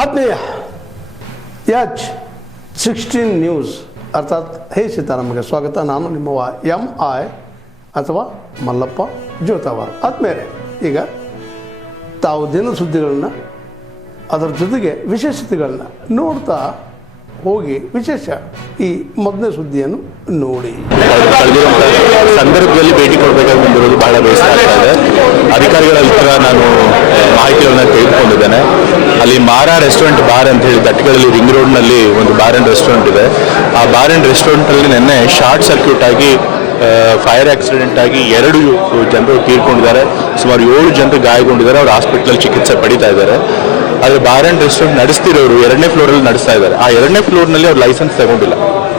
ಆತ್ಮೀಯ H16 news ಅರ್ಥಾತ್ ಹೇ ಸೀತಾರಾಮಗೆ ಸ್ವಾಗತ. ನಾನು ನಿಮ್ಮವ MI ಅಥವಾ ಮಲ್ಲಪ್ಪ ಜೋತಾವರ್. ಆದ್ಮೇಲೆ ಈಗ ತಾವು ದಿನ ಸುದ್ದಿಗಳನ್ನ ಅದರ ಜೊತೆಗೆ ವಿಶೇಷತೆಗಳನ್ನ ನೋಡ್ತಾ ಹೋಗಿ ವಿಶೇಷ ಈ ಮೊದಲನೇ ಸುದ್ದಿಯನ್ನು ನೋಡಿ. ಸಂದರ್ಭದಲ್ಲಿ ಭೇಟಿ ಕೊಡಬೇಕಾಗಿ ಬಂದಿರೋದು ಬಹಳ ಬೇಸರ ಆಗ್ತಾ ಇದೆ. ಅಧಿಕಾರಿಗಳ ಹತ್ರ ನಾನು ಮಾಹಿತಿಗಳನ್ನ ತೆಗೆದುಕೊಂಡಿದ್ದೇನೆ. ಅಲ್ಲಿ ಮಾರಾ ರೆಸ್ಟೋರೆಂಟ್ ಬಾರ್ ಅಂತ ಹೇಳಿ ತಟ್ಟೆಗಳಲ್ಲಿ ರಿಂಗ್ ರೋಡ್ನಲ್ಲಿ ಒಂದು ಬಾರ್ ಆ್ಯಂಡ್ ರೆಸ್ಟೋರೆಂಟ್ ಇದೆ. ಆ ಬಾರ್ ಆ್ಯಂಡ್ ರೆಸ್ಟೋರೆಂಟಲ್ಲಿ ನಿನ್ನೆ ಶಾರ್ಟ್ ಸರ್ಕ್ಯೂಟ್ ಆಗಿ ಫೈರ್ ಆಕ್ಸಿಡೆಂಟ್ ಆಗಿ 2 ಜನರು ತೀರ್ಕೊಂಡಿದ್ದಾರೆ. ಸುಮಾರು 7 ಜನರು ಗಾಯಗೊಂಡಿದ್ದಾರೆ. ಅವರು ಹಾಸ್ಪಿಟಲ್ ಚಿಕಿತ್ಸೆ ಪಡಿತಾ ಇದ್ದಾರೆ. ಆದರೆ ಬಾರ್ ಆ್ಯಂಡ್ ರೆಸ್ಟೋರೆಂಟ್ ನಡೆಸ್ತಿರೋರು 2ನೇ ಫ್ಲೋರಲ್ಲಿ ನಡೆಸ್ತಾ ಇದ್ದಾರೆ. ಆ 2ನೇ ಫ್ಲೋರ್ನಲ್ಲಿ ಅವ್ರು ಲೈಸೆನ್ಸ್ ತಗೊಂಡಿಲ್ಲ.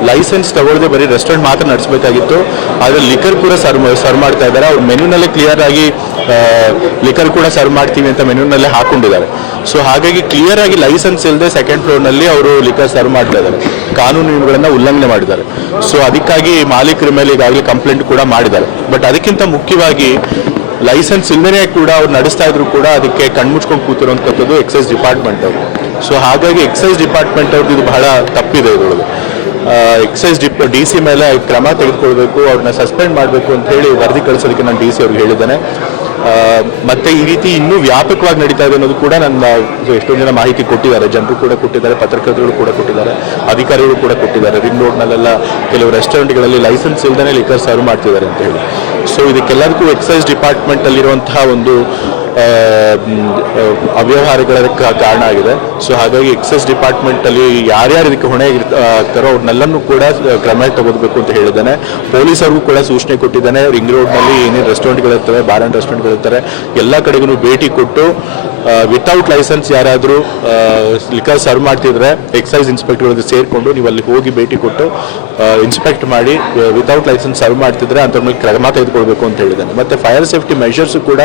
ಲೈಸೆನ್ಸ್ ತಗೊಳ್ಳದೆ ಬರೀ ರೆಸ್ಟೋರೆಂಟ್ ಮಾತ್ರ ನಡೆಸಬೇಕಾಗಿತ್ತು. ಆದರೆ ಲಿಕರ್ ಕೂಡ ಸರ್ವ್ ಮಾಡ್ತಾ ಇದ್ದಾರೆ. ಅವ್ರು ಮೆನ್ಯೂನಲ್ಲೇ ಕ್ಲಿಯರ್ ಆಗಿ ಲಿಕರ್ ಕೂಡ ಸರ್ವ್ ಮಾಡ್ತೀವಿ ಅಂತ ಮೆನ್ಯೂನಲ್ಲೇ ಹಾಕೊಂಡಿದ್ದಾರೆ. ಸೊ ಹಾಗಾಗಿ ಕ್ಲಿಯರ್ ಆಗಿ ಲೈಸೆನ್ಸ್ ಇಲ್ಲದೆ 2nd ಫ್ಲೋರ್ನಲ್ಲಿ ಅವರು ಲಿಕರ್ ಸರ್ವ್ ಮಾಡ್ತಾ ಇದ್ದಾರೆ. ಕಾನೂನು ನಿಯಮಗಳನ್ನು ಉಲ್ಲಂಘನೆ ಮಾಡಿದ್ದಾರೆ. ಸೊ ಅದಕ್ಕಾಗಿ ಮಾಲೀಕರ ಮೇಲೆ ಈಗಾಗಲೇ ಕಂಪ್ಲೇಂಟ್ ಕೂಡ ಮಾಡಿದ್ದಾರೆ. ಬಟ್ ಅದಕ್ಕಿಂತ ಮುಖ್ಯವಾಗಿ ಲೈಸೆನ್ಸ್ ಇಲ್ಲದೇ ಕೂಡ ಅವ್ರು ನಡೆಸ್ತಾ ಇದ್ರು ಕೂಡ ಅದಕ್ಕೆ ಕಣ್ಮುಚ್ಕೊಂಡು ಕೂತಿರುವಂಥದ್ದು ಎಕ್ಸೈಸ್ ಡಿಪಾರ್ಟ್ಮೆಂಟ್ ಅವರು. ಸೊ ಹಾಗಾಗಿ ಎಕ್ಸೈಸ್ ಡಿಪಾರ್ಟ್ಮೆಂಟ್ ಅವ್ರದ್ದು ಇದು ಬಹಳ ತಪ್ಪಿದೆ. ಇದರೊಳಗೆ ಎಕ್ಸೈಸ್ DC ಮೇಲೆ ಕ್ರಮ ತೆಗೆದುಕೊಳ್ಬೇಕು, ಅವ್ರನ್ನ ಸಸ್ಪೆಂಡ್ ಮಾಡಬೇಕು ಅಂತ ಹೇಳಿ ವರದಿ ಕಳಿಸೋದಕ್ಕೆ ನಾನು DC ಅವ್ರಿಗೆ ಹೇಳಿದ್ದೇನೆ. ಮತ್ತೆ ಈ ರೀತಿ ಇನ್ನೂ ವ್ಯಾಪಕವಾಗಿ ನಡೀತಾ ಇದೆ ಅನ್ನೋದು ಕೂಡ ನನ್ನ ಎಷ್ಟೊಂದು ಜನ ಮಾಹಿತಿ ಕೊಟ್ಟಿದ್ದಾರೆ. ಜನರು ಕೂಡ ಕೊಟ್ಟಿದ್ದಾರೆ, ಪತ್ರಕರ್ತರು ಕೂಡ ಕೊಟ್ಟಿದ್ದಾರೆ, ಅಧಿಕಾರಿಗಳು ಕೂಡ ಕೊಟ್ಟಿದ್ದಾರೆ. ರಿಂಗ್ ರೋಡ್ನಲ್ಲೆಲ್ಲ ಕೆಲವು ರೆಸ್ಟೋರೆಂಟ್ಗಳಲ್ಲಿ ಲೈಸೆನ್ಸ್ ಇಲ್ಲದೇ ಲಿಕರ್ ಸರ್ವ್ ಮಾಡ್ತಿದ್ದಾರೆ ಅಂತ ಹೇಳಿ. ಸೊ ಇದಕ್ಕೆಲ್ಲದಕ್ಕೂ ಎಕ್ಸೈಸ್ ಡಿಪಾರ್ಟ್ಮೆಂಟಲ್ಲಿರುವಂತಹ ಒಂದು ಅವ್ಯವಹಾರಗಳ ಕಾರಣ ಆಗಿದೆ. ಸೊ ಹಾಗಾಗಿ ಎಕ್ಸೈಸ್ ಡಿಪಾರ್ಟ್ಮೆಂಟಲ್ಲಿ ಯಾರ್ಯಾರು ಇದಕ್ಕೆ ಹೊಣೆ ಆಗ್ತಾರೋ ಅವ್ರನ್ನೆಲ್ಲನೂ ಕೂಡ ಕ್ರಮ ತಗೋಬೇಕು ಅಂತ ಹೇಳಿದ್ದಾನೆ. ಪೊಲೀಸರಿಗೂ ಕೂಡ ಸೂಚನೆ ಕೊಟ್ಟಿದ್ದಾನೆ. ರಿಂಗ್ ರೋಡ್ನಲ್ಲಿ ಏನೇನು ರೆಸ್ಟೋರೆಂಟ್ಗಳಿರ್ತವೆ, ಬಾರ್ ಆ್ಯಂಡ್ ರೆಸ್ಟೋರೆಂಟ್ಗಳಿರ್ತಾರೆ, ಎಲ್ಲ ಕಡೆಗೂ ಭೇಟಿ ಕೊಟ್ಟು ವಿತೌಟ್ ಲೈಸೆನ್ಸ್ ಯಾರಾದರೂ ಲಿಕರ್ ಸರ್ವ್ ಮಾಡ್ತಿದ್ರೆ ಎಕ್ಸೈಸ್ ಇನ್ಸ್ಪೆಕ್ಟರ್ ಸೇರಿಕೊಂಡು ನೀವು ಅಲ್ಲಿ ಹೋಗಿ ಭೇಟಿ ಕೊಟ್ಟು ಇನ್ಸ್ಪೆಕ್ಟ್ ಮಾಡಿ ವಿತೌಟ್ ಲೈಸೆನ್ಸ್ ಸರ್ವ್ ಮಾಡ್ತಿದ್ರೆ ಅಂಥವ್ರ ಮೇಲೆ ಕ್ರಮ ತೆಗೆದುಕೊಳ್ಬೇಕು ಅಂತ ಹೇಳಿದ್ದಾನೆ. ಮತ್ತು ಫೈರ್ ಸೇಫ್ಟಿ ಮೆಷರ್ಸು ಕೂಡ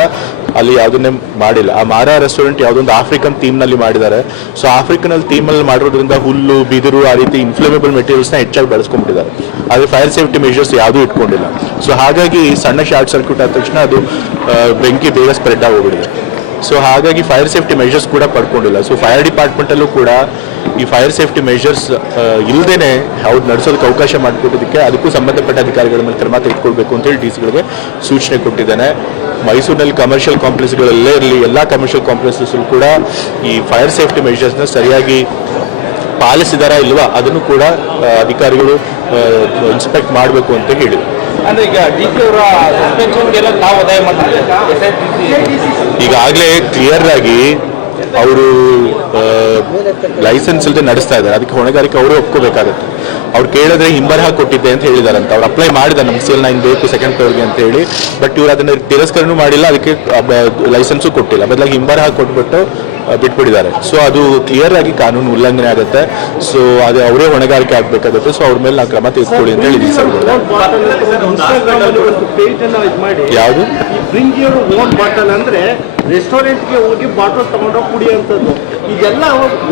ಅಲ್ಲಿ ಯಾವುದನ್ನೇ ಮಾಡಿಲ್ಲ. ಆ ಮಾರಾ ರೆಸ್ಟೋರೆಂಟ್ ಯಾವುದೊಂದು ಆಫ್ರಿಕನ್ ಥೀಮ್ನಲ್ಲಿ ಮಾಡಿದ್ದಾರೆ. ಸೊ ಆಫ್ರಿಕನಲ್ಲಿ ಥೀಮಲ್ಲಿ ಮಾಡಿರೋದ್ರಿಂದ ಹುಲ್ಲು, ಬಿದಿರು, ಆ ರೀತಿ ಇನ್ಫ್ಲೇಮೇಬಲ್ ಮೆಟೀರಿಯಲ್ಸ್ನ ಹೆಚ್ಚಾಗಿ ಬಳಸ್ಕೊಂಡ್ಬಿಟ್ಟಿದ್ದಾರೆ. ಆದರೆ ಫೈರ್ ಸೇಫ್ಟಿ ಮೆಷರ್ಸ್ ಯಾವುದೂ ಇಟ್ಕೊಂಡಿಲ್ಲ. ಸೊ ಹಾಗಾಗಿ ಸಣ್ಣ ಶಾರ್ಟ್ ಸರ್ಕ್ಯೂಟ್ ಆದ ತಕ್ಷಣ ಅದು ಬೆಂಕಿ ಬೇಗ ಸ್ಪ್ರೆಡ್ ಆಗೋಗ್ಬಿಟ್ಟಿದೆ. ಸೊ ಹಾಗಾಗಿ ಫೈರ್ ಸೇಫ್ಟಿ ಮೆಷರ್ಸ್ ಕೂಡ ಪಡ್ಕೊಂಡಿಲ್ಲ. ಸೊ ಫೈರ್ ಡಿಪಾರ್ಟ್ಮೆಂಟಲ್ಲೂ ಕೂಡ ಈ ಫೈರ್ ಸೇಫ್ಟಿ ಮೆಷರ್ಸ್ ಇಲ್ಲದೇ ಅವ್ರು ನಡೆಸೋದಕ್ಕೆ ಅವಕಾಶ ಮಾಡಿಕೊಟ್ಟೋದಕ್ಕೆ ಅದಕ್ಕೂ ಸಂಬಂಧಪಟ್ಟ ಅಧಿಕಾರಿಗಳ ಮೇಲೆ ಕ್ರಮ ತೆಗೆದುಕೊಳ್ಬೇಕು ಅಂತೇಳಿ DC ಸೂಚನೆ ಕೊಟ್ಟಿದ್ದಾನೆ. ಮೈಸೂರಿನಲ್ಲಿ ಕಮರ್ಷಿಯಲ್ ಕಾಂಪ್ಲೆಕ್ಸ್ಗಳಲ್ಲೇ ಇರಲಿ, ಎಲ್ಲ ಕಮರ್ಷಿಯಲ್ ಕಾಂಪ್ಲೆಕ್ಸಸ್ಸಲ್ಲೂ ಕೂಡ ಈ ಫೈರ್ ಸೇಫ್ಟಿ ಮೆಷರ್ಸ್ನ ಸರಿಯಾಗಿ ಪಾಲಿಸಿದಾರಾ ಇಲ್ವಾ ಅದನ್ನು ಕೂಡ ಅಧಿಕಾರಿಗಳು ಇನ್ಸ್ಪೆಕ್ಟ್ ಮಾಡಬೇಕು ಅಂತ ಹೇಳಿದರು. ಅಂದ್ರೆ ಈಗ DC ಅವರ ಸಸ್ಪೆನ್ಷನ್ಗೆಲ್ಲ ನಾವು ಒತ್ತಾಯ ಮಾಡ್ತೀವಿ. ಈಗಾಗಲೇ ಕ್ಲಿಯರ್ ಆಗಿ ಅವರು ಲೈಸೆನ್ಸ್ ಇಲ್ಲದೆ ನಡೆಸ್ತಾ ಇದ್ದಾರೆ. ಅದಕ್ಕೆ ಹೊಣೆಗಾರಿಕೆ ಅವರು ಒಪ್ಕೋಬೇಕಾಗತ್ತೆ. ಅವ್ರು ಕೇಳಿದ್ರೆ ಹಿಂಬರಹ ಕೊಟ್ಟಿದ್ದೆ ಅಂತ ಹೇಳಿದಾರಂತ. ಅವ್ರು ಅಪ್ಲೈ ಮಾಡಿದ್ದಾರೆ ನಮ್ಗೆ CL9 ಬೇಕು 2nd ಫ್ಲೋರ್ಗೆ ಅಂತ ಹೇಳಿ. ಬಟ್ ಇವ್ರು ಅದನ್ನು ತಿರಸ್ಕರಣೆ ಮಾಡಿಲ್ಲ, ಅದಕ್ಕೆ ಲೈಸೆನ್ಸು ಕೊಟ್ಟಿಲ್ಲ. ಬದಲಾಗಿ ಹಿಂಬರಹ ಕೊಟ್ಬಿಟ್ಟು ಬಿಟ್ಬಿಟ್ಟಿದ್ದಾರೆ. ಸೊ ಅದು ಕ್ಲಿಯರ್ ಆಗಿ ಕಾನೂನು ಉಲ್ಲಂಘನೆ ಆಗುತ್ತೆ. ಸೊ ಅದು ಅವರೇ ಹೊಣೆಗಾರಿಕೆ ಆಗಬೇಕಾಗುತ್ತೆ. ಸೊ ಅವ್ರ ಮೇಲೆ ನಾವು ಕ್ರಮ ತೆಗೆದುಕೊಳ್ಳಿ ಅಂತ ಹೇಳಿ ಯಾವುದು ಬಾಟಲ್ ಅಂದ್ರೆ ರೆಸ್ಟೋರೆಂಟ್ಗೆ ಹೋಗಿ ಬಾಟಲ್ ತಗೊಂಡೋಗಿ ಕುಡಿಯುವಂಥದ್ದು ಇದೆಲ್ಲ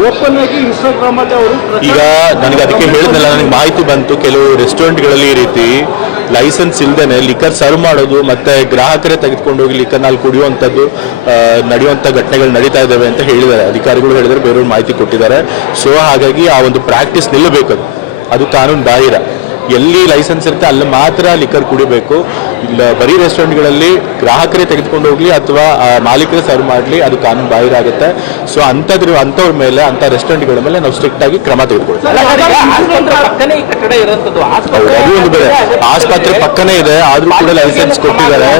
ಓಪನ್ ಆಗಿ ಇನ್ಸ್ಟಾಗ್ರಾಮ್ ಅಲ್ಲಿ ಅವರು. ಈಗ ನನಗೆ ಅದಕ್ಕೆ ಹೇಳಿದ್ನಲ್ಲ, ನನಗೆ ಮಾಹಿತಿ ಬಂತು ಕೆಲವು ರೆಸ್ಟೋರೆಂಟ್ಗಳಲ್ಲಿ ಈ ರೀತಿ ಲೈಸೆನ್ಸ್ ಇಲ್ಲದೇ ಲಿಕರ್ ಸರ್ವ್ ಮಾಡೋದು ಮತ್ತೆ ಗ್ರಾಹಕರೇ ತೆಗೆದುಕೊಂಡು ಹೋಗಿ ಲಿಕರ್ನಲ್ಲಿ ಕುಡಿಯುವಂಥದ್ದು ನಡೆಯುವಂಥ ಘಟನೆಗಳು ನಡೀತಾ ಇದ್ದಾವೆ ಅಂತ ಹೇಳಿದ್ದಾರೆ. ಅಧಿಕಾರಿಗಳು ಹೇಳಿದರೆ, ಬೇರೆಯವ್ರು ಮಾಹಿತಿ ಕೊಟ್ಟಿದ್ದಾರೆ. ಸೊ ಹಾಗಾಗಿ ಆ ಒಂದು ಪ್ರಾಕ್ಟೀಸ್ ನಿಲ್ಲಬೇಕು. ಅದು ಕಾನೂನು ಬಾಹಿರ. ಎಲ್ಲಿ ಲೈಸೆನ್ಸ್ ಇರುತ್ತೆ ಅಲ್ಲಿ ಮಾತ್ರ ಲಿಕರ್ ಕುಡಿಬೇಕು. ಇಲ್ಲ ಬರೀ ರೆಸ್ಟೋರೆಂಟ್ಗಳಲ್ಲಿ ಗ್ರಾಹಕರೇ ತೆಗೆದುಕೊಂಡು ಹೋಗಲಿ ಅಥವಾ ಮಾಲೀಕರೇ ಸರ್ವ್ ಮಾಡಲಿ, ಅದು ಕಾನೂನು ಬಾಹಿರ ಆಗುತ್ತೆ. ಸೊ ಅಂಥವ್ರ ಮೇಲೆ, ಅಂಥ ರೆಸ್ಟೋರೆಂಟ್ಗಳ ಮೇಲೆ ನಾವು ಸ್ಟ್ರಿಕ್ಟ್ ಆಗಿ ಕ್ರಮ ತೆಗೆದುಕೊಳ್ತೀವಿ. ಅದು ಒಂದು ಬೇರೆ, ಆಸ್ಪತ್ರೆ ಪಕ್ಕನೇ ಇದೆ, ಆದರೂ ಕೂಡ ಲೈಸೆನ್ಸ್ ಕೊಟ್ಟಿದ್ದಾರೆ.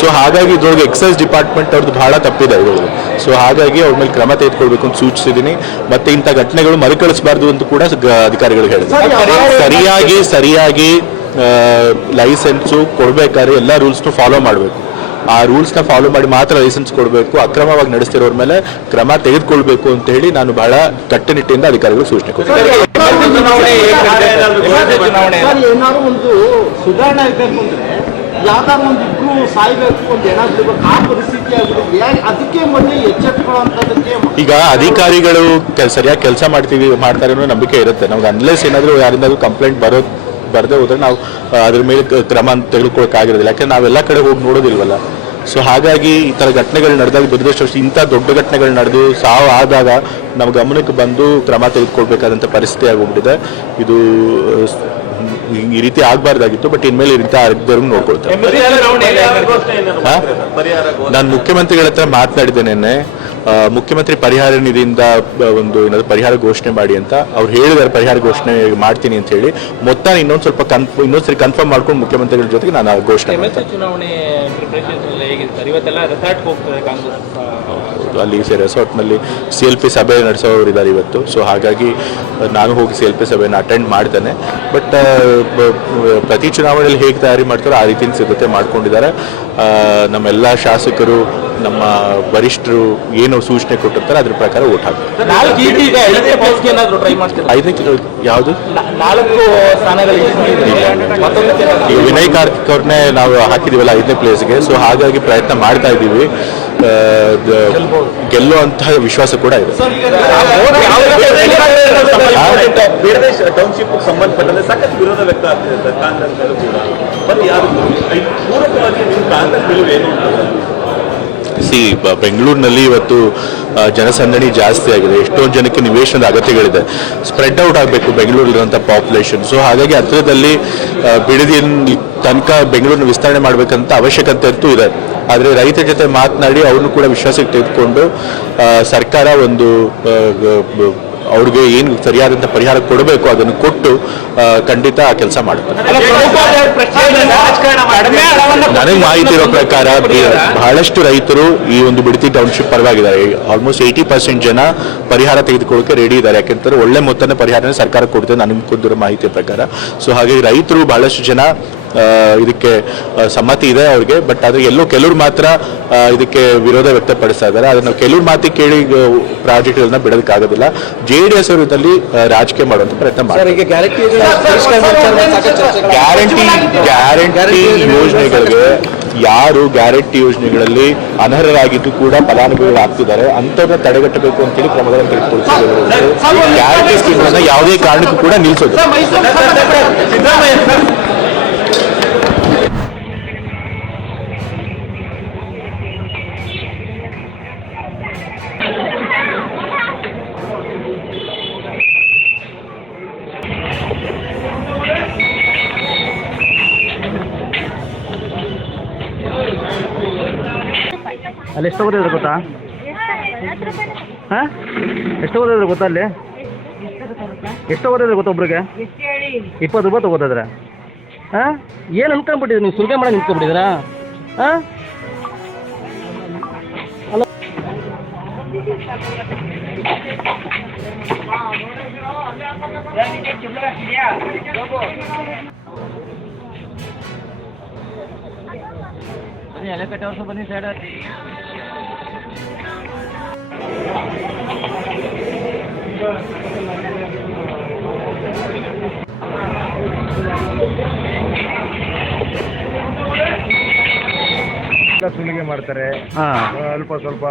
ಸೊ ಹಾಗಾಗಿ ಇದ್ರೊಳಗೆ ಎಕ್ಸೈಸ್ ಡಿಪಾರ್ಟ್ಮೆಂಟ್ ಅವ್ರದ್ದು ಬಹಳ ತಪ್ಪಿದೆ ಇದ್ರೊಳಗೆ. ಸೊ ಹಾಗಾಗಿ ಅವ್ರ ಮೇಲೆ ಕ್ರಮ ತೆಗೆದುಕೊಳ್ಬೇಕು ಅಂತ ಸೂಚಿಸಿದ್ದೀನಿ. ಮತ್ತೆ ಇಂಥ ಘಟನೆಗಳು ಮರುಕಳಿಸಬಾರ್ದು ಅಂತ ಕೂಡ ಅಧಿಕಾರಿಗಳು ಹೇಳಿದ್ದಾರೆ. ಸರಿಯಾಗಿ ಲೈಸೆನ್ಸು ಕೊಡಬೇಕಾದ್ರೆ ಎಲ್ಲ ರೂಲ್ಸ್ನು ಫಾಲೋ ಮಾಡಬೇಕು. ಆ ರೂಲ್ಸ್ನ ಫಾಲೋ ಮಾಡಿ ಮಾತ್ರ ಲೈಸೆನ್ಸ್ ಕೊಡಬೇಕು. ಅಕ್ರಮವಾಗಿ ನಡೆಸ್ತಿರೋರ ಮೇಲೆ ಕ್ರಮ ತೆಗೆದುಕೊಳ್ಬೇಕು ಅಂತ ಹೇಳಿ ನಾನು ಬಹಳ ಕಟ್ಟುನಿಟ್ಟಿನಿಂದ ಅಧಿಕಾರಿಗಳು ಸೂಚನೆ ಕೊಡ್ತೀನಿ. ಏನಾದ್ರು ಒಂದು ಸುಧಾರಣೆ ಆಗಬೇಕು ಅಂದ್ರೆ ಯಾವ್ದಾದ್ರು ಒಂದು ಇಬ್ರು ಸಾಯ್ಬೇಕು, ಒಂದು ಏನಾದ್ರು ಆ ಪರಿಸ್ಥಿತಿ ಆಗುತ್ತೆ. ಅದಕ್ಕೆ ಮೊದಲೇ ಎಚ್ಚೆತ್ತುಕೊಳ್ಳುವಂಥದ್ದಕ್ಕೆ ಈಗ ಅಧಿಕಾರಿಗಳು ಸರಿಯಾಗಿ ಕೆಲಸ ಮಾಡ್ತಾರೆ ಅನ್ನೋ ನಂಬಿಕೆ ಇರುತ್ತೆ ನಮ್ಗೆ. ಅನ್ಲೆಸ್ ಏನಾದರೂ ಯಾರಿಂದಾದ್ರೂ ಕಂಪ್ಲೇಂಟ್ ಬರದೇ ಹೋದ್ರೆ ನಾವು ಅದ್ರ ಮೇಲೆ ಕ್ರಮ ತೆಗೆದುಕೊಳ್ಳೋಕ್ಕಾಗಿರೋದಿಲ್ಲ. ಯಾಕೆಂದ್ರೆ ನಾವೆಲ್ಲ ಕಡೆ ಹೋಗಿ ನೋಡೋದಿಲ್ವಲ್ಲ. ಸೊ ಹಾಗಾಗಿ ಈ ಥರ ಘಟನೆಗಳು ನಡೆದಾಗ ದುರದೃಷ್ಟವಶ ಇಂಥ ದೊಡ್ಡ ಘಟನೆಗಳು ನಡೆದು ಸಾವು ಆದಾಗ ನಮ್ಮ ಗಮನಕ್ಕೆ ಬಂದು ಕ್ರಮ ತೆಗೆದುಕೊಳ್ಬೇಕಾದಂಥ ಪರಿಸ್ಥಿತಿ ಆಗೋಗ್ಬಿಟ್ಟಿದೆ. ಇದು ಈ ರೀತಿ ಆಗಬಾರ್ದಾಗಿತ್ತು, ಬಟ್ ಇನ್ಮೇಲೆ ಈ ರೀತಿ ಆಗದವ್ರಿಗೆ ನೋಡ್ಕೊಳ್ತಾರೆ. ನಾನು ಮುಖ್ಯಮಂತ್ರಿಗಳ ಹತ್ರ ಮಾತನಾಡಿದ್ದೆ ನಿನ್ನೆ. ಮುಖ್ಯಮಂತ್ರಿ ಪರಿಹಾರ ನಿಧಿಯಿಂದ ಒಂದು ಏನಾದ್ರು ಪರಿಹಾರ ಘೋಷಣೆ ಮಾಡಿ ಅಂತ ಅವ್ರು ಹೇಳಿದ್ದಾರೆ. ಪರಿಹಾರ ಘೋಷಣೆ ಮಾಡ್ತೀನಿ ಅಂತ ಹೇಳಿ ಮೊತ್ತ ಇನ್ನೊಂದ್ಸರಿ ಕನ್ಫರ್ಮ್ ಮಾಡ್ಕೊಂಡು ಮುಖ್ಯಮಂತ್ರಿಗಳ ಜೊತೆಗೆ ನಾನು ಘೋಷಣೆ ಚುನಾವಣೆ ಪ್ರಿಪರೇಷನ್ಸ್ ಎಲ್ಲ ಹೇಗಿರ್ತಾರೆ? ಇವತ್ತೆಲ್ಲ ರೆಸಾರ್ಟ್ ಹೋಗ್ತದೆ ಕಾಂಗ್ರೆಸ್. ಅಲ್ಲಿ ರೆಸಾರ್ಟ್ನಲ್ಲಿ CLP ಸಭೆ ನಡೆಸೋರು ಇದ್ದಾರೆ ಇವತ್ತು. ಸೊ ಹಾಗಾಗಿ ನಾನು ಹೋಗಿ CLP ಸಭೆಯನ್ನು ಅಟೆಂಡ್ ಮಾಡ್ತೇನೆ. ಬಟ್ ಪ್ರತಿ ಚುನಾವಣೆಯಲ್ಲಿ ಹೇಗೆ ತಯಾರಿ ಮಾಡ್ತಾರೋ ಆ ರೀತಿಯ ಸಿದ್ಧತೆ ಮಾಡ್ಕೊಂಡಿದ್ದಾರೆ. ನಮ್ಮೆಲ್ಲ ಶಾಸಕರು, ನಮ್ಮ ವರಿಷ್ಠರು ಏನು ಸೂಚನೆ ಕೊಟ್ಟಿರ್ತಾರೆ ಅದ್ರ ಪ್ರಕಾರ ಓಟ್ ಹಾಕ್ತಾರೆ. 5ನೇ ಯಾವುದು 4 ಸ್ಥಾನಗಳು ಈಗ ವಿನಯ್ ಕಾರ್ತಿಕ್ ಅವ್ರನ್ನೇ ನಾವು ಹಾಕಿದೀವಲ್ಲ 5ನೇ ಪ್ಲೇಸ್ಗೆ. ಸೊ ಹಾಗಾಗಿ ಪ್ರಯತ್ನ ಮಾಡ್ತಾ ಇದ್ದೀವಿ. ಗೆಲ್ಲುವಂತಹ ವಿಶ್ವಾಸ ಕೂಡ ಇದೆ. ಟೌನ್ಶಿಪ್ ಸಂಬಂಧಪಟ್ಟಂತೆ ಸಾಕಷ್ಟು ವಿರೋಧ ವ್ಯಕ್ತ ಆಗ್ತಿದೆ ಸರ್ ಕಾಂಗ್ರೆಸ್ ಕೂಡ. ಮತ್ತೆ ಯಾರು ಪೂರಕವಾಗಿ ನೀವು ಕಾಂಗ್ರೆಸ್ ನಿಲುವು ಏನು? ಬೆಂಗಳೂರಿನಲ್ಲಿ ಇವತ್ತು ಜನಸಂದಣಿ ಜಾಸ್ತಿ ಆಗಿದೆ. ಎಷ್ಟೊಂದು ಜನಕ್ಕೆ ನಿವೇಶನದ ಅಗತ್ಯಗಳಿದೆ. ಸ್ಪ್ರೆಡ್ ಔಟ್ ಆಗಬೇಕು ಬೆಂಗಳೂರಿಲಿರುವಂಥ ಪಾಪ್ಯುಲೇಷನ್. ಸೊ ಹಾಗಾಗಿ ಹತ್ತಿರದಲ್ಲಿ ಬಿಡದಿಯ ತನಕ ಬೆಂಗಳೂರಿನ ವಿಸ್ತರಣೆ ಮಾಡಬೇಕಂತ ಅವಶ್ಯಕತೆ ಅಂತೂ ಇದೆ. ಆದರೆ ರೈತರ ಜೊತೆ ಮಾತನಾಡಿ ಅವ್ರನ್ನೂ ಕೂಡ ವಿಶ್ವಾಸಕ್ಕೆ ತೆಗೆದುಕೊಂಡು ಸರ್ಕಾರ ಒಂದು ಅವ್ರಿಗೆ ಏನು ಸರಿಯಾದಂಥ ಪರಿಹಾರ ಕೊಡಬೇಕು ಅದನ್ನು ಕೊಟ್ಟು ಖಂಡಿತ ಆ ಕೆಲಸ ಮಾಡುತ್ತೆ. ನನಗೆ ಮಾಹಿತಿ ಇರೋ ಪ್ರಕಾರ ಬಹಳಷ್ಟು ರೈತರು ಈ ಒಂದು ಬಿಡದಿ ಟೌನ್ಶಿಪ್ ಪರವಾಗಿದ್ದಾರೆ. ಆಲ್ಮೋಸ್ಟ್ 80% ಜನ ಪರಿಹಾರ ತೆಗೆದುಕೊಳ್ಳೋಕೆ ರೆಡಿ ಇದ್ದಾರೆ. ಯಾಕೆಂದರೆ ಒಳ್ಳೆ ಮೊತ್ತದ ಪರಿಹಾರನ ಸರ್ಕಾರ ಕೊಡ್ತದೆ ನನಗೆ ಕೊಟ್ಟಿರೋ ಮಾಹಿತಿಯ ಪ್ರಕಾರ. ಸೊ ಹಾಗಾಗಿ ರೈತರು ಬಹಳಷ್ಟು ಜನ ಇದಕ್ಕೆ ಸಮ್ಮತಿ ಇದೆ ಅವ್ರಿಗೆ. ಬಟ್ ಆದರೆ ಕೆಲವರು ಮಾತ್ರ ಇದಕ್ಕೆ ವಿರೋಧ ವ್ಯಕ್ತಪಡಿಸ್ತಾ ಇದ್ದಾರೆ. ಅದನ್ನು ಕೆಲವ್ರ ಮಾತಿಗೆ ಕೇಳಿ ಪ್ರಾಜೆಕ್ಟ್ಗಳನ್ನ ಬಿಡೋದಕ್ಕಾಗೋದಿಲ್ಲ. JDS ಅವರು ಇದರಲ್ಲಿ ರಾಜಕೀಯ ಮಾಡುವಂಥ ಪ್ರಯತ್ನ ಮಾಡ್ತಾರೆ. ಗ್ಯಾರಂಟಿ ಯೋಜನೆಗಳಿಗೆ ಯಾರು ಗ್ಯಾರಂಟಿ ಯೋಜನೆಗಳಲ್ಲಿ ಅನರ್ಹರಾಗಿದ್ದು ಕೂಡ ಫಲಾನುಭವಿಗಳಾಗ್ತಿದ್ದಾರೆ ಅಂಥವ್ರನ್ನ ತಡೆಗಟ್ಟಬೇಕು ಅಂತೇಳಿ ಕ್ರಮಗಳನ್ನು ತೆಗೆದುಕೊಳ್ತಿದ್ದಾರೆ. ಗ್ಯಾರಂಟಿ ಸ್ಕೀಮ್ಗಳನ್ನ ಯಾವುದೇ ಕಾರಣಕ್ಕೂ ಕೂಡ ನಿಲ್ಲಿಸೋದು. ಅಲ್ಲಿ ಎಷ್ಟು ತಗೋತಿದ್ರು ಗೊತ್ತಾ? ಹಾಂ ಎಷ್ಟು ತಗೋತಿದ್ರು ಗೊತ್ತಾ? ಅಲ್ಲಿ ಎಷ್ಟು ತಗೋತಿದ್ರು ಗೊತ್ತಾ? ಒಬ್ರಿಗೆ 20 ರೂಪಾಯಿ ತಗೋತಿದ್ರೆ. ಹಾಂ ಏನು ಅನ್ಕೊಂಡ್ಬಿಟ್ಟಿದ್ರಿ ನೀವು? ಸುಲಿಗೆ ಮಾಡಿ ನಿಂತ್ಕೊಂಡ್ಬಿಟ್ಟಿದ್ದೀರಾ? ಹಾಂ ಹಲೋ ಬನ್ನಿ, ಎಲೆ ಕಟ್ಟೆ ವರ್ಷ ಬನ್ನಿ ಸೈಡ್. ಸುಲಿಗೆ ಮಾಡ್ತಾರೆ. ಅಲ್ಪ ಸ್ವಲ್ಪ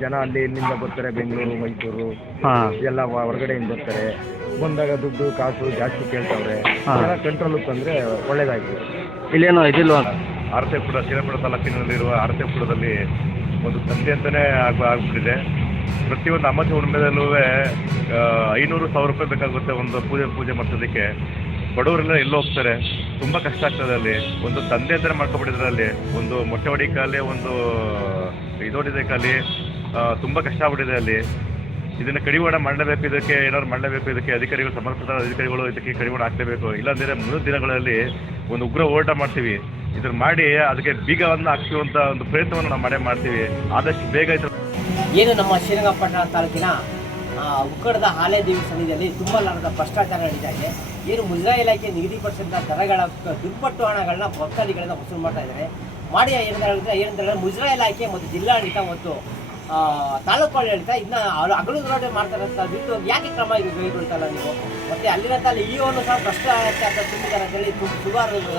ಜನ ಅಲ್ಲಿ ಇಲ್ಲಿಂದ ಬರ್ತಾರೆ, ಬೆಂಗಳೂರು, ಮೈಸೂರು ಎಲ್ಲ ಹೊರಗಡೆಯಿಂದ ಬರ್ತಾರೆ. ಬಂದಾಗ ದುಡ್ಡು ಕಾಸು ಜಾಸ್ತಿ ಕೇಳ್ತಾವ್ರೆ. ಕಂಟ್ರೋಲ್ ತಂದ್ರೆ ಒಳ್ಳೇದಾಗಿದೆ. ಇಲ್ಲೇನೋ ಇದಿಲ್ವಾ? ಆರಸೆಪುರ, ಶ್ರೀರಾಮಪುರ ತಾಲೂಕಿನಲ್ಲಿರುವ ಆರಸೆಪುರದಲ್ಲಿ ಒಂದು ಸಂತೆ ಅಂತಲೇ ಆಗ್ಬಿಟ್ಟಿದೆ. ಪ್ರತಿಯೊಂದು ಅಮಾವಾಸ್ಯೆ ಹುಣ್ಣಿಮೆದಲ್ಲೂ 500-1000 ರೂಪಾಯಿ ಬೇಕಾಗುತ್ತೆ ಒಂದು ಪೂಜೆ ಮಾಡಿಸೋದಕ್ಕೆ. ಬಡವರೆಲ್ಲ ಎಲ್ಲೋ ಹೋಗ್ತಾರೆ, ತುಂಬ ಕಷ್ಟ ಆಗ್ತದೆ. ಅಲ್ಲಿ ಒಂದು ತಂದೆ ಅಂತಲೇ ಮಾಡ್ಕೊಬಿಟ್ಟಿದ್ರೆ ಅಲ್ಲಿ ಒಂದು ಮೊಟ್ಟೆ ಹೊಡಿಕಾಲಿ, ಒಂದು ಇದೊಡಿದಕ್ಕಾಗಲಿ ತುಂಬ ಕಷ್ಟ ಆಗ್ಬಿಟ್ಟಿದೆ ಅಲ್ಲಿ. ಇದನ್ನು ಕಡಿವಾಣ ಮಾಡಲೇಬೇಕು. ಇದಕ್ಕೆ ಏನಾದ್ರು ಮಾಡಲೇಬೇಕು. ಇದಕ್ಕೆ ಅಧಿಕಾರಿಗಳು, ಸಂಬಂಧಪಟ್ಟ ಅಧಿಕಾರಿಗಳು ಇದಕ್ಕೆ ಕಡಿವಾಣ ಹಾಕಲೇಬೇಕು. ಇಲ್ಲಾಂದರೆ ಮುಂದಿನ ದಿನಗಳಲ್ಲಿ ಒಂದು ಉಗ್ರ ಹೋರಾಟ ಮಾಡ್ತೀವಿ. ಇದನ್ನು ಮಾಡಿ ಅದಕ್ಕೆ ಬೀಗವನ್ನು ಹಾಕಿಸುವಂಥ ಒಂದು ಪ್ರಯತ್ನವನ್ನು ನಾವು ಮಾಡ್ತೀವಿ. ಆದಷ್ಟು ಬೇಗ ಏನು ನಮ್ಮ ಶ್ರೀರಂಗಪಟ್ಟಣ ತಾಲೂಕಿನ ಉಕ್ಕಡದ ಹಾಲೇದೇವಿ ಸನ್ನಿಧಿಯಲ್ಲಿ ತುಂಬಲಾರದ ಭ್ರಷ್ಟಾಚಾರ ನಡೀತಾ ಇದೆ. ಏನು ಮುಜರಾಯಿ ಇಲಾಖೆ ನಿಗದಿಪಡಿಸಿದ ದರಗಳ ದುಪ್ಪಟ್ಟು ಹಣಗಳನ್ನ ಭಕ್ತಾದಿಗಳಿಂದ ವಸೂಲು ಮಾಡ್ತಾ ಇದ್ದಾರೆ. ಮಾಡಿ ಏನಂತ ಮುಜರಾಯಿ ಇಲಾಖೆ ಮತ್ತು ಜಿಲ್ಲಾಡಳಿತ ಮತ್ತು ತಾಲೂಕು ಆಡಳಿತ ಇದನ್ನ ಹಗಲು ಮಾಡ್ತಾರಂತ ಬಿಟ್ಟು ಯಾಕೆ ಕ್ರಮ ಕೈಗೊಳ್ತಲ್ಲ ನೀವು? ಮತ್ತು ಅಲ್ಲಿರಂತ ಇಒನು ಸಹ ಭ್ರಷ್ಟಾಚಾರ ತುಂಬಿದ್ದಾರೆ ಅಂತೇಳಿ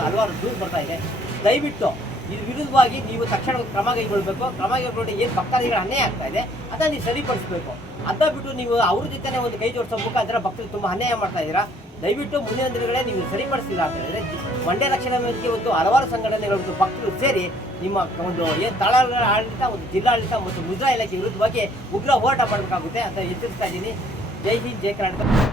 ಹಲವಾರು ದೂರು ಬರ್ತಾ ಇದೆ. ದಯವಿಟ್ಟು ಇದು ವಿರುದ್ಧವಾಗಿ ನೀವು ತಕ್ಷಣ ಕ್ರಮ ಕೈಗೊಳ್ಳಬೇಕು. ಕ್ರಮ ಕೈಗೊಂಡು ಏನು ಭಕ್ತಾದಿಗಳ ಅನ್ಯಾಯ ಆಗ್ತಾ ಇದೆ ಅದನ್ನು ನೀವು ಸರಿಪಡಿಸಬೇಕು. ಅದ ಬಿಟ್ಟು ನೀವು ಅವ್ರ ಜೊತೆ ಒಂದು ಕೈ ಜೋಡಿಸೋ ಮುಖಾಂತರ ಭಕ್ತರಿಗೆ ತುಂಬ ಅನ್ಯಾಯ ಮಾಡ್ತಾ ಇದ್ದೀರಾ. ದಯವಿಟ್ಟು ಮುಂದಿನ ದಿನಗಳೇ ನೀವು ಸರಿಪಡಿಸಿಲ್ಲ ಅಂತ ಹೇಳಿದ್ರೆ ಮಂಡ್ಯ ರಕ್ಷಣಾ ವೇದಿಕೆ ಒಂದು ಹಲವಾರು ಸಂಘಟನೆಗಳ ಒಂದು ಭಕ್ತರು ಸೇರಿ ನಿಮ್ಮ ಒಂದು ಏನು ತಳಗಳ ಆಡಳಿತ ಒಂದು ಜಿಲ್ಲಾಡಳಿತ ಮತ್ತು ಮುಜರಾಯಿ ಇಲಾಖೆ ವಿರುದ್ಧವಾಗಿ ಉಗ್ರ ಹೋರಾಟ ಮಾಡಬೇಕಾಗುತ್ತೆ ಅಂತ ಎಚ್ಚರಿಸ್ತಾ ಇದ್ದೀನಿ. ಜೈ ಹಿಂದ್, ಜೈ ಕರ್ನಾಟಕ.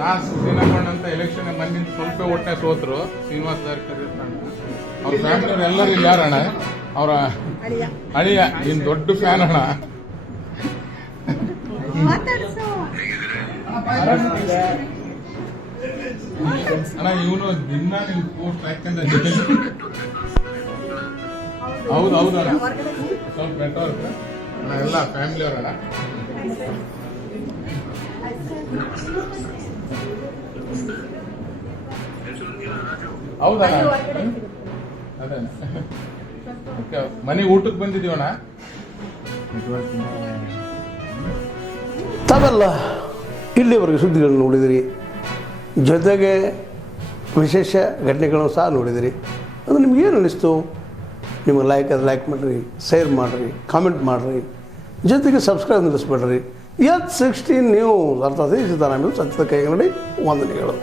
ದಾಸ್ ದಿನಗಣ್ಣ ಅಂತ ಎಲೆಕ್ಷನ್ ಮಂದಿನ ಸ್ವಲ್ಪ ಒಟ್ಟೆ ಸೋತರು. ಶ್ರೀನಿವಾಸ ದಾರ್ಕರ್ ಅವ್ರ ಫ್ಯಾಮಿಲಿ ಎಲ್ಲರೂ ಇಲ್ಲಿ ಯಾರಣ್ಣ? ಅವರ ಅಳಿಯ ನೀನ್ ದೊಡ್ಡ ಫ್ಯಾನ್ ಅಣ್ಣ. ಅಣ್ಣ ಇವನು ದಿನ ನೀವು ಪೋಸ್ಟ್ ಹಾಕಂದ್ರೆ ಹೌದು ಹೌದಣ್ಣ, ಸ್ವಲ್ಪ ನೆಟ್ವರ್ಕ್ ಅಣ್ಣ, ಎಲ್ಲ ಫ್ಯಾಮಿಲಿ ಅವರಣ್ಣ. ಹೌದಣ್ಣ, ಅದೇ ಮನೆಗೆ ಊಟಕ್ಕೆ ಬಂದಿದೀವಣ್ಣ. ತಾವೆಲ್ಲ ಇಲ್ಲಿವರೆಗೆ ಸುದ್ದಿಗಳನ್ನು ನೋಡಿದಿರಿ, ಜೊತೆಗೆ ವಿಶೇಷ ಘಟನೆಗಳನ್ನು ಸಹ ನೋಡಿದಿರಿ. ಅದು ನಿಮ್ಗೇನು ಅನ್ನಿಸ್ತು? ನಿಮಗೆ ಲೈಕ್ ಮಾಡಿರಿ, ಶೇರ್ ಮಾಡಿರಿ, ಕಾಮೆಂಟ್ ಮಾಡಿರಿ, ಜೊತೆಗೆ ಸಬ್ಸ್ಕ್ರೈಬ್ ನಿಲ್ಲಿಸ್ಬೇಡ್ರಿ. H16 ನ್ಯೂಸ್ ಅರ್ಥಾತ್ ಸಿದ್ದರಾಮಯ್ಯ ಸತ್ಯದ ಕೈಗನ್ನಡಿ ವಂದನೆಗಳು.